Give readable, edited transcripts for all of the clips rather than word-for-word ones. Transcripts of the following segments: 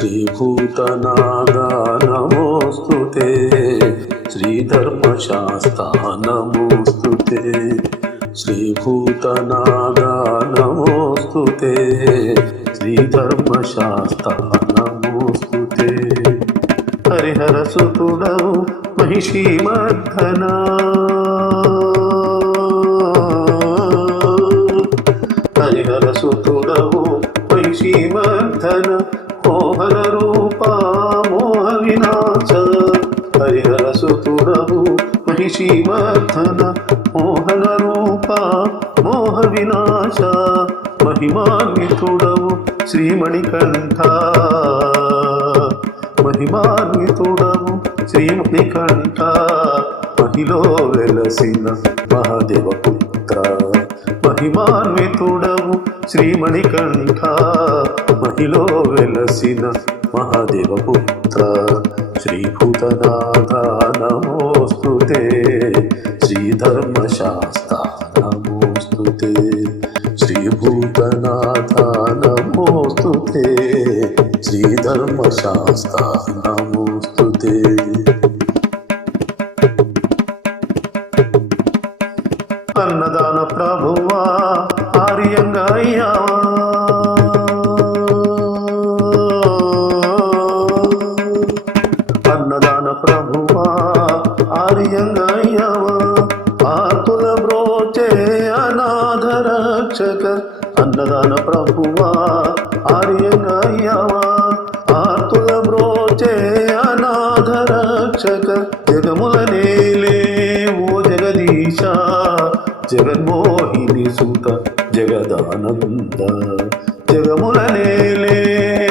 श्रीभूतनाद नमोस्तुते श्रीधर्मशास्ता नमोस्तुते श्रीभूतनाद नमोस्तुते श्रीधर्मशास्ता नमोस्तुते हरिहरसुतुडौ महिषीमर्दना हरिहरसुतुडौ महिषीमर्दन मोहन रूपा मोह विनाश हरिहरसुतुडौ महिषीमर्दन मोहन रूपा मोह विनाश महिमान्वितुडौ श्रीमणिकण्ठ महिमान्वितुडौ श्रीमणिकण्ठ महिलो वेलसिन महादेवपुत्र महिमान्वितुडौ श्रीमणिकण्ठ महिलो वेलसिन महादेवपुत्र श्रीभूतनाथ नमोस्तुते श्रीधर्मशास्ता नमोस्तुते श्रीभूतनाथ नमोस्तुते श्रीधर्मशास्ता नमोस्तुते अन्नदान प्रभुवा आर्यंगाय्यावा अन्नदान प्रभुवा आर्यंगाय्यावा आतुल ब्रोचे अनाथ रक्षक अन्नदान प्रभुवा आर्यंगाय्यावा आतुल ब्रोचे अनाथ रक्षक जगमुल नेले ओ जगदीशा जगन्मोहिनी सुत जगदानंद जगमुल नेले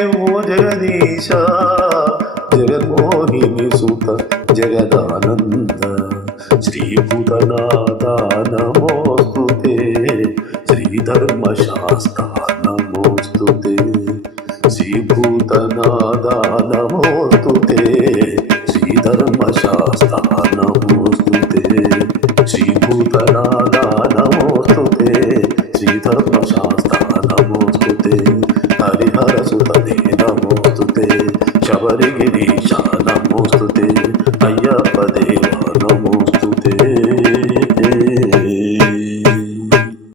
ओ जगदीशा जगन्मोहिनी सुत जगदानंद श्रीभूतनाथ नमोस्तुते श्रीधर्मशास्ता नमोस्तुते श्रीभूतनाथ नमोस्तुते श्रीधर्मशास्ता नमोस्तुते श्रीभूतनाथ नमोस्तुते श्रीधर्मशास्ता नमोस्तुते हरिहरसुतने नमोस्तुते शबरिगिरीशा